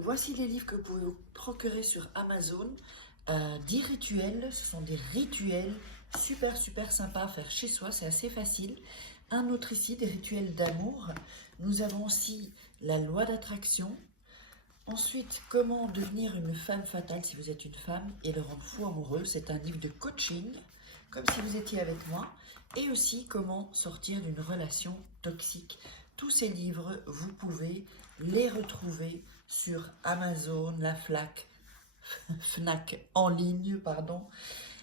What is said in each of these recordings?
Donc voici les livres que vous pouvez vous procurer sur Amazon. 10 rituels, ce sont des rituels super sympas à faire chez soi, c'est assez facile. Un autre ici, des rituels d'amour. Nous avons aussi la loi d'attraction. Ensuite, comment devenir une femme fatale si vous êtes une femme et le rendre fou amoureux. C'est un livre de coaching, comme si vous étiez avec moi. Et aussi, comment sortir d'une relation toxique. Tous ces livres, vous pouvez les retrouver sur Amazon, la Fnac en ligne, pardon.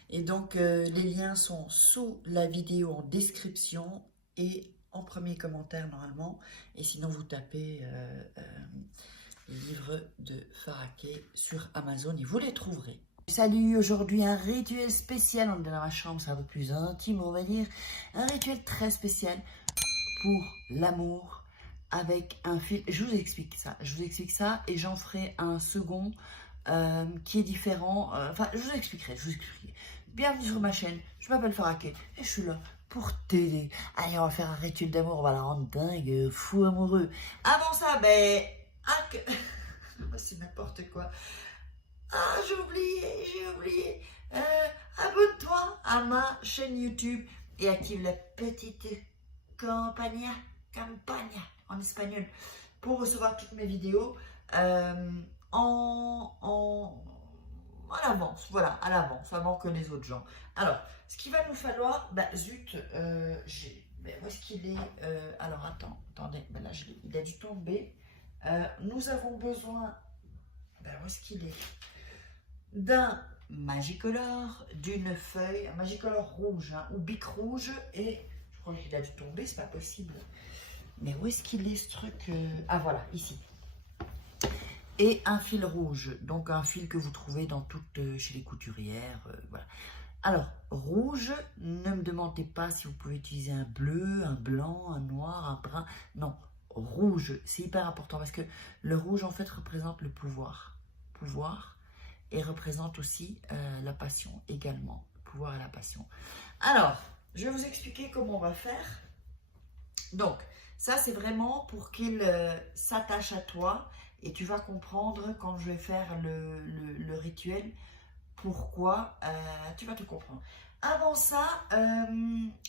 Et donc, les liens sont sous la vidéo en description et en premier commentaire normalement. Et sinon, vous tapez livres de Faraquet sur Amazon et vous les trouverez. Salut, aujourd'hui un rituel spécial, on est dans ma chambre, c'est un peu plus intime on va dire. Un rituel très spécial pour l'amour avec un fil. Je vous explique ça et j'en ferai un second qui est différent. Enfin, je vous expliquerai. Bienvenue sur ma chaîne, je m'appelle Faraquet et je suis là pour t'aider. Allez, on va faire un rituel d'amour, on va la rendre dingue, fou amoureux. Avant ça, c'est n'importe quoi. Ah, j'ai oublié. Abonne-toi à ma chaîne YouTube et active la petite campagna en espagnol pour recevoir toutes mes vidéos en avance, voilà, à l'avance, avant que les autres gens. Alors, ce qu'il va nous falloir, où est-ce qu'il est, alors, attendez, là, il a dû tomber. Nous avons besoin, où est-ce qu'il est? D'un Magicolor, d'une feuille, un Magicolor rouge, ou bic rouge, et je crois qu'il a dû tomber, c'est pas possible. Mais où est-ce qu'il est ce truc? Ah voilà, ici. Et un fil rouge, donc un fil que vous trouvez dans chez les couturières, voilà. Alors, rouge, ne me demandez pas si vous pouvez utiliser un bleu, un blanc, un noir, un brun. Non, rouge, c'est hyper important parce que le rouge, en fait, représente le pouvoir. Et représente aussi la passion également. Le pouvoir et la passion. Alors, je vais vous expliquer comment on va faire. Donc, ça, c'est vraiment pour qu'il s'attache à toi. Et tu vas comprendre quand je vais faire le rituel pourquoi, tu vas tout comprendre. Avant ça,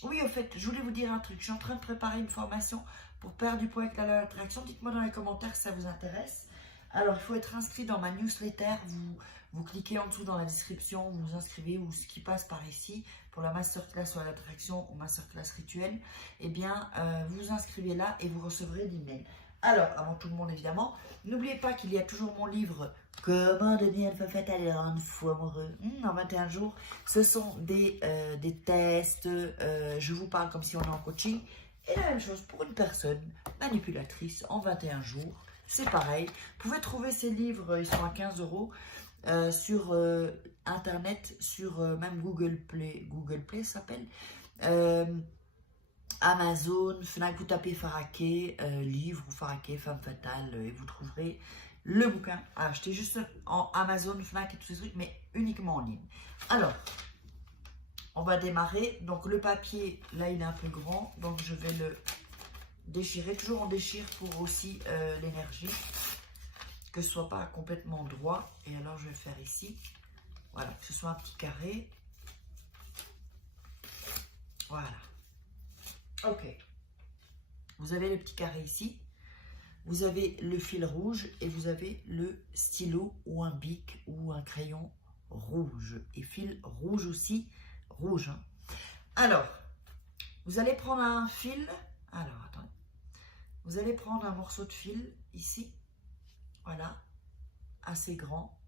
oui, au fait, je voulais vous dire un truc. Je suis en train de préparer une formation pour perdre du poids avec la loi d'attraction. Dites-moi dans les commentaires si ça vous intéresse. Alors, il faut être inscrit dans ma newsletter. Vous cliquez en dessous dans la description, vous vous inscrivez ou ce qui passe par ici pour la masterclass sur l'attraction ou masterclass rituelle. Eh bien, vous vous inscrivez là et vous recevrez l'email. Alors, avant tout le monde évidemment, n'oubliez pas qu'il y a toujours mon livre « Comment devenir une femme fatale et rendre fou amoureux » en 21 jours. Ce sont des tests, je vous parle comme si on est en coaching. Et la même chose pour une personne manipulatrice en 21 jours. C'est pareil. Vous pouvez trouver ces livres, ils sont à 15 € sur Internet, sur même Google Play s'appelle. Amazon, Fnac, vous tapez Faraquet, livre ou Faraquet, femme fatale, et vous trouverez le bouquin à acheter juste en Amazon, Fnac et tous ces trucs, mais uniquement en ligne. Alors, on va démarrer. Donc, le papier, là, il est un peu grand, donc je vais le déchirer. Toujours on déchire pour aussi l'énergie, que ce soit pas complètement droit. Et alors, je vais le faire ici. Voilà, que ce soit un petit carré. Voilà. Ok, vous avez le petit carré ici, vous avez le fil rouge et vous avez le stylo ou un bic ou un crayon rouge et fil rouge aussi, rouge. Hein. Alors, vous allez prendre un fil, alors attendez, vous allez prendre un morceau de fil ici, voilà, assez grand,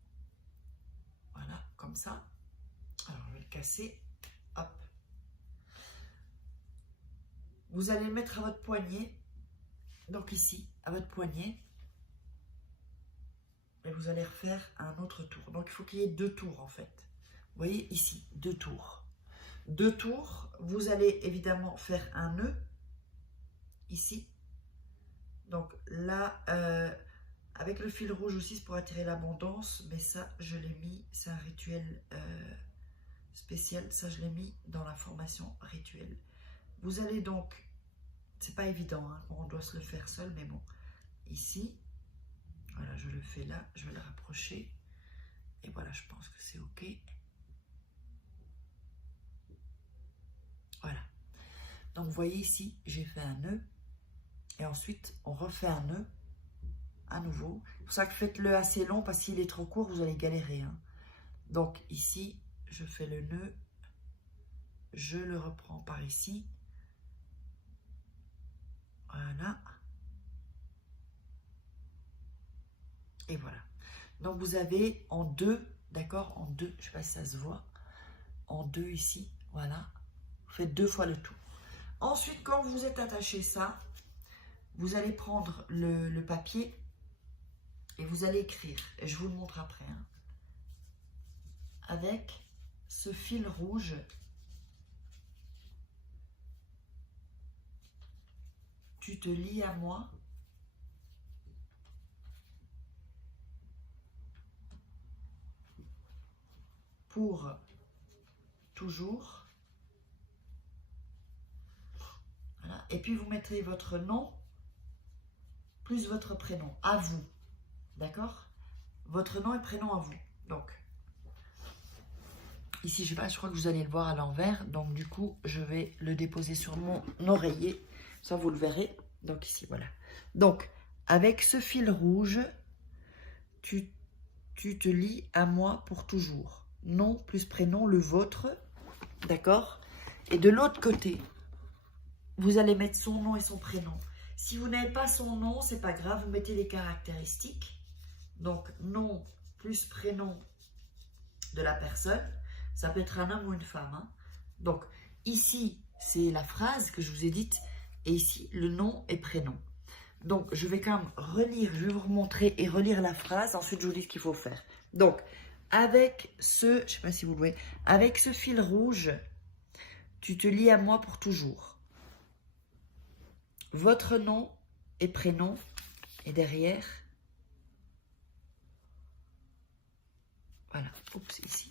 voilà, comme ça. Alors, je vais le casser, hop. Vous allez le mettre à votre poignet, donc ici, à votre poignet, et vous allez refaire un autre tour. Donc il faut qu'il y ait 2 tours en fait. Vous voyez ici, 2 tours. 2 tours, vous allez évidemment faire un nœud, ici. Donc là, avec le fil rouge aussi, c'est pour attirer l'abondance, mais ça, je l'ai mis, c'est un rituel spécial, ça je l'ai mis dans la formation rituelle. Vous allez donc, c'est pas évident, hein, on doit se le faire seul, mais bon, ici, Voilà, je le fais là, je vais le rapprocher. Et voilà, je pense que c'est OK. Voilà. Donc, vous voyez ici, j'ai fait un nœud. Et ensuite, on refait un nœud à nouveau. C'est pour ça que faites-le assez long parce qu'il est trop court, vous allez galérer. Hein. Donc, ici, je fais le nœud. Je le reprends par ici. Voilà. Et voilà. Donc, vous avez en deux, d'accord, en deux, je ne sais pas si ça se voit, en deux ici, voilà. Vous faites 2 fois le tour. Ensuite, quand vous êtes attaché ça, vous allez prendre le papier et vous allez écrire. Et je vous le montre après. Hein, avec ce fil rouge. Tu te lis à moi. Pour toujours. Voilà. Et puis vous mettrez votre nom plus votre prénom à vous. D'accord? Votre nom et prénom à vous. Donc, ici, je sais pas, je crois que vous allez le voir à l'envers. Donc, du coup, je vais le déposer sur mon oreiller. Ça, vous le verrez. Donc, ici, voilà. Donc, avec ce fil rouge, tu te lis à moi pour toujours. Nom plus prénom, le vôtre. D'accord? Et de l'autre côté, vous allez mettre son nom et son prénom. Si vous n'avez pas son nom, c'est pas grave, vous mettez les caractéristiques. Donc, nom plus prénom de la personne. Ça peut être un homme ou une femme. Hein. Donc, ici, c'est la phrase que je vous ai dite. Et ici, le nom et prénom. Donc, je vais quand même relire, je vais vous remontrer et relire la phrase. Ensuite, je vous dis ce qu'il faut faire. Donc, avec ce, je ne sais pas si vous le voyez, avec ce fil rouge, tu te lis à moi pour toujours. Votre nom et prénom, et derrière, voilà, oups, ici.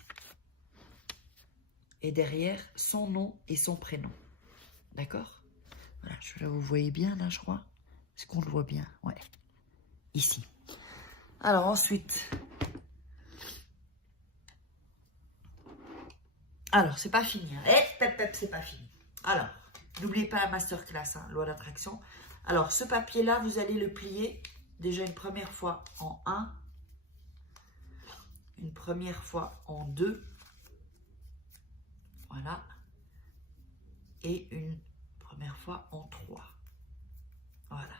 Et derrière, son nom et son prénom. D'accord? Voilà, là, vous voyez bien, là, je crois. Est-ce qu'on le voit bien? Ouais. Ici. Alors, ensuite. Alors, c'est pas fini. Hein. C'est pas fini. Alors, n'oubliez pas la masterclass, hein, loi d'attraction. Alors, ce papier-là, vous allez le plier déjà une première fois en 1. Une première fois en 2. Voilà. Et une première fois en 3. Voilà.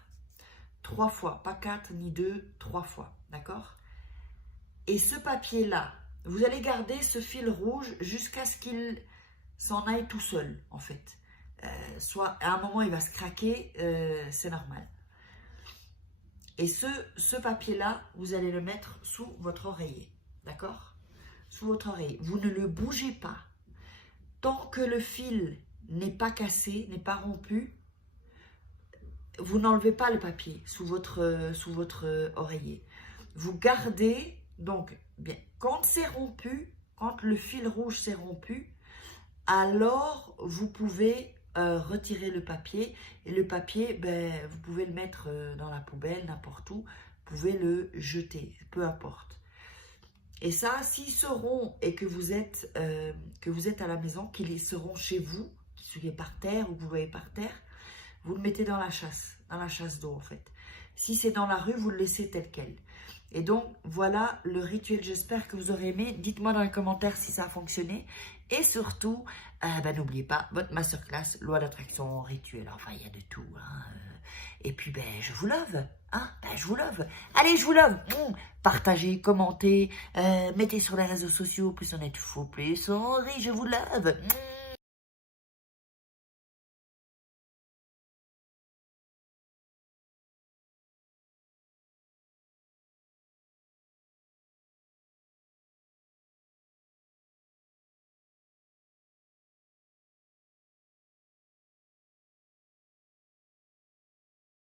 3 fois, pas 4 ni 2, 3 fois. D'accord? Et ce papier-là, vous allez garder ce fil rouge jusqu'à ce qu'il s'en aille tout seul, en fait. Soit à un moment, il va se craquer, c'est normal. Et ce papier-là, vous allez le mettre sous votre oreiller. D'accord? Sous votre oreiller. Vous ne le bougez pas. Tant que le fil n'est pas cassé, n'est pas rompu, vous n'enlevez pas le papier sous votre oreiller. Vous gardez, donc, bien, quand c'est rompu, quand le fil rouge s'est rompu, alors vous pouvez retirer le papier. Et le papier, ben, vous pouvez le mettre dans la poubelle, n'importe où. Vous pouvez le jeter, peu importe. Et ça, s'ils seront et que vous êtes à la maison, qu'ils seront chez vous, qu'il est par terre ou que vous voyez par terre, vous le mettez dans la chasse d'eau en fait. Si c'est dans la rue, vous le laissez tel quel. Et donc, voilà le rituel. J'espère que vous aurez aimé. Dites-moi dans les commentaires si ça a fonctionné. Et surtout, n'oubliez pas votre masterclass, loi d'attraction, rituel. Enfin, il y a de tout. Hein. Et puis, je vous love. Hein, je vous love. Allez, je vous love. Partagez, commentez, mettez sur les réseaux sociaux. Plus on est faux, plus on rit. Je vous love.